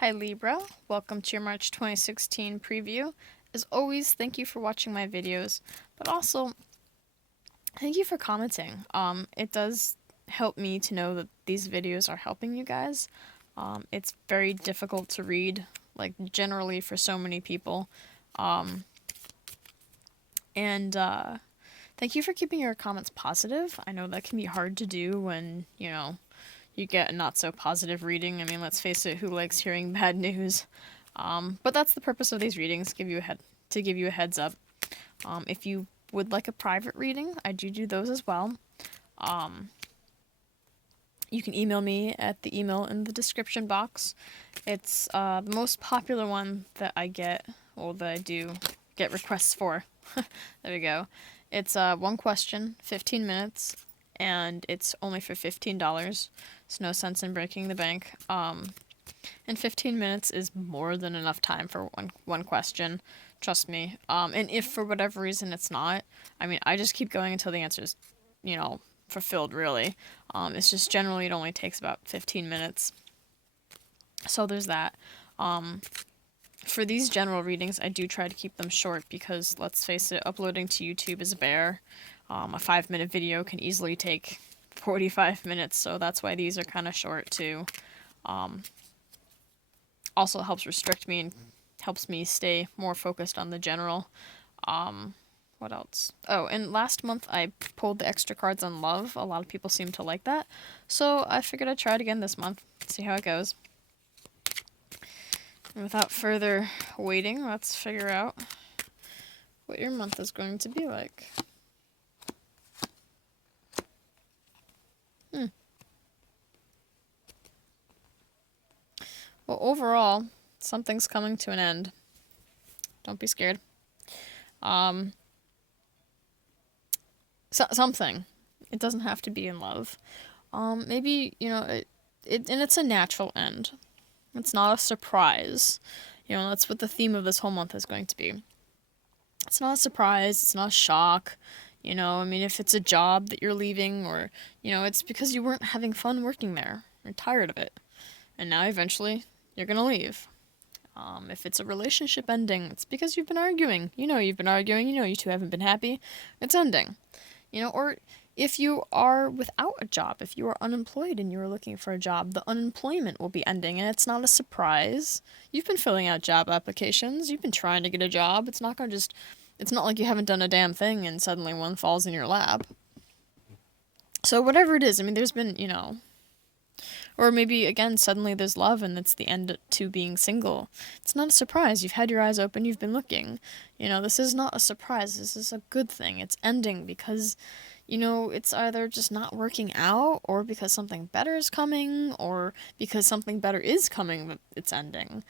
Hi Libra, welcome to your March 2016 preview. As always, thank you for watching my videos, but also thank you for commenting. It does help me to know that these videos are helping you guys. It's very difficult to read, like generally for so many people. Um, and thank you for keeping your comments positive. I know that can be hard to do when, you get a not so positive reading. I mean, let's face it, who likes hearing bad news? But that's the purpose of these readings, to give you a heads up. If you would like a private reading, I do those as well. You can email me at the email in the description box. It's the most popular one that I get, well, that I do get requests for. There we go. It's one question, 15 minutes, and it's only for $15. It's no sense in breaking the bank. And 15 minutes is more than enough time for one question. Trust me. And if for whatever reason it's not, I mean, I just keep going until the answer's, fulfilled, really. It's just generally it only takes about 15 minutes. So there's that. For these general readings, I do try to keep them short because, let's face it, uploading to YouTube is a bear. A 5-minute video can easily take 45 minutes, so that's why these are kind of short, too. Also helps restrict me and helps me stay more focused on the general. What else? Oh, and last month I pulled the extra cards on love. A lot of people seem to like that. So I figured I'd try it again this month. See how it goes. And without further waiting, let's figure out what your month is going to be like. Well, overall, something's coming to an end. Don't be scared. Something. It doesn't have to be in love. Maybe, and it's a natural end. It's not a surprise. That's what the theme of this whole month is going to be. It's not a surprise. It's not a shock. I mean, if it's a job that you're leaving or, it's because you weren't having fun working there. You're tired of it. And now eventually you're going to leave. If it's a relationship ending, it's because you've been arguing. You've been arguing. You two haven't been happy. It's ending. Or if you are without a job, if you are unemployed and you are looking for a job, the unemployment will be ending, and it's not a surprise. You've been filling out job applications. You've been trying to get a job. It's not like you haven't done a damn thing and suddenly one falls in your lap. So whatever it is, I mean, there's been, or maybe, again, suddenly there's love and it's the end to being single. It's not a surprise. You've had your eyes open, you've been looking. This is not a surprise. This is a good thing. It's ending because, it's either just not working out or because something better is coming or because something better is coming, but it's ending.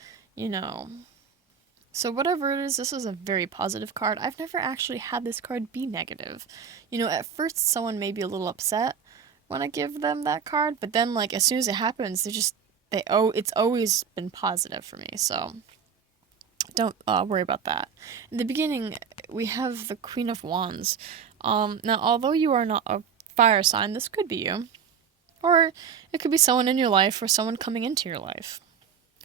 So whatever it is, this is a very positive card. I've never actually had this card be negative. At first someone may be a little upset when I give them that card, but then, like, as soon as it happens, it's always been positive for me, so don't worry about that. In the beginning, we have the Queen of Wands. Now, although you are not a fire sign, this could be you. Or it could be someone in your life or someone coming into your life.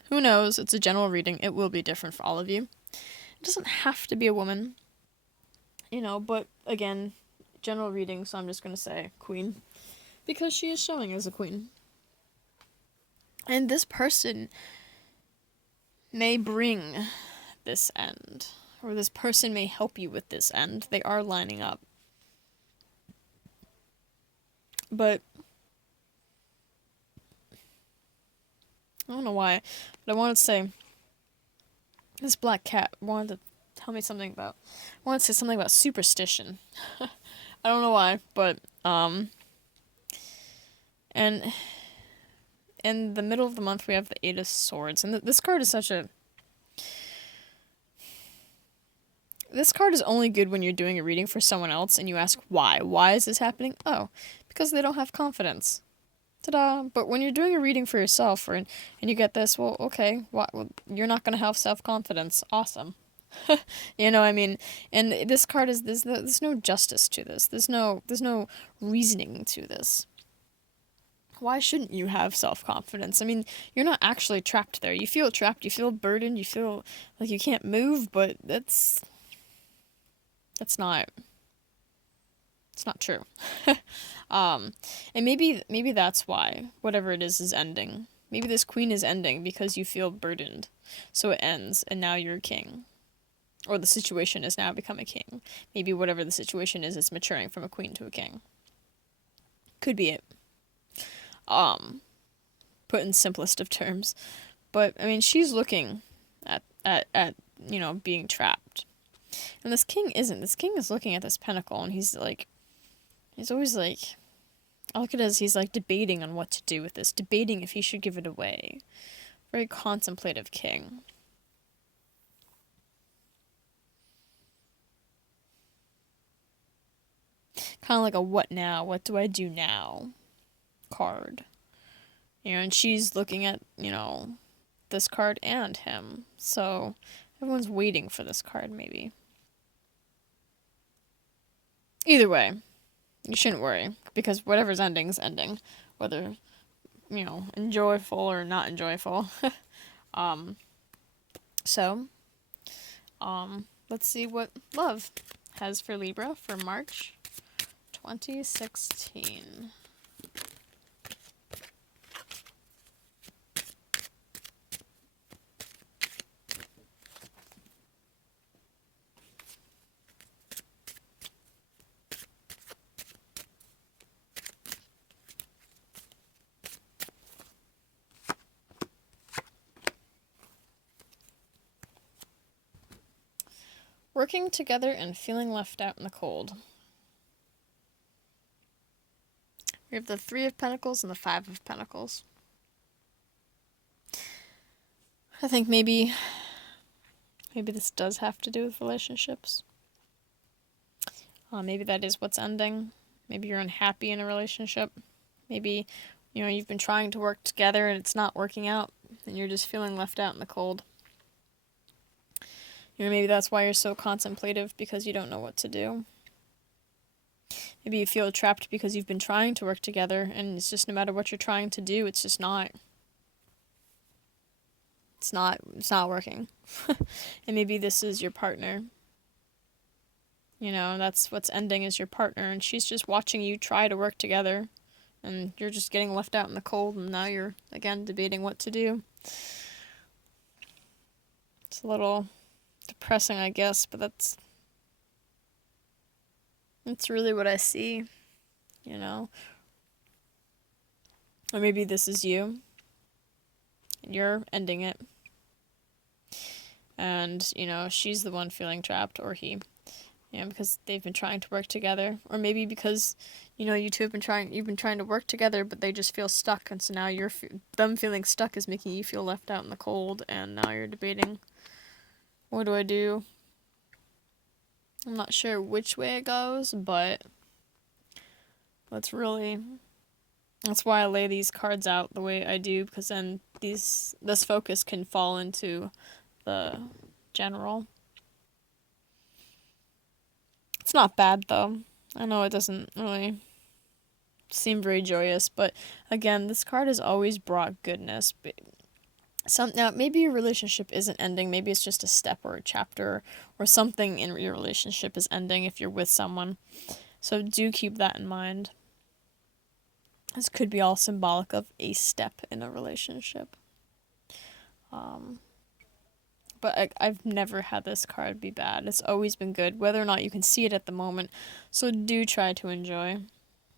Who knows? It's a general reading. It will be different for all of you. It doesn't have to be a woman, but again, general reading, so I'm just going to say queen. Because she is showing as a queen. And this person may bring this end. Or this person may help you with this end. They are lining up. But I don't know why. But I wanted to say this black cat wanted to tell me something about I wanted to say something about superstition. I don't know why, but and in the middle of the month, we have the Eight of Swords. And this card is This card is only good when you're doing a reading for someone else and you ask why. Why is this happening? Oh, because they don't have confidence. Ta-da! But when you're doing a reading for yourself and you get this, well, okay, well, you're not going to have self-confidence. Awesome. I mean, and this card there's no justice to this. There's no reasoning to this. why shouldn't you have self-confidence? I mean, you're not actually trapped there. You feel trapped, you feel burdened, you feel like you can't move, but that's not it's not true. um and maybe that's why whatever it is ending. Maybe this queen is ending because you feel burdened. So it ends and now you're a king. Or the situation has now become a king. Maybe whatever the situation is, it's maturing from a queen to a king. Could be it. Put in simplest of terms. But I mean, she's looking at being trapped. And this king isn't. This king is looking at this pentacle and he's always like, I look at it as he's like debating on what to do with this, debating if he should give it away. Very contemplative king. Kind of like a what now? What do I do now? Card. And she's looking at, this card and him. So everyone's waiting for this card, maybe. Either way, you shouldn't worry, because whatever's ending is ending. Whether, enjoyable or not enjoyable. um, so, let's see what love has for Libra for March 2016. Working together and feeling left out in the cold. We have the Three of Pentacles and the Five of Pentacles. I think maybe this does have to do with relationships. Maybe that is what's ending. Maybe you're unhappy in a relationship. Maybe, you've been trying to work together and it's not working out and you're just feeling left out in the cold. Maybe that's why you're so contemplative, because you don't know what to do. Maybe you feel trapped because you've been trying to work together and it's just no matter what you're trying to do, it's just not. It's not working. And maybe this is your partner. That's what's ending, is your partner, and she's just watching you try to work together and you're just getting left out in the cold, and now you're again debating what to do. It's a little depressing, I guess, but that's really what I see, Or maybe this is you and you're ending it. And, she's the one feeling trapped, or he, because they've been trying to work together. Or maybe because, you two you've been trying to work together, but they just feel stuck. And so now them feeling stuck is making you feel left out in the cold. And now you're debating, what do I do? I'm not sure which way it goes, but that's why I lay these cards out the way I do, because then this focus can fall into the general. It's not bad, though. I know it doesn't really seem very joyous, but again, this card has always brought goodness. Now, maybe your relationship isn't ending. Maybe it's just a step or a chapter or something in your relationship is ending if you're with someone. So do keep that in mind. This could be all symbolic of a step in a relationship. But I've never had this card be bad. It's always been good, whether or not you can see it at the moment. So do try to enjoy.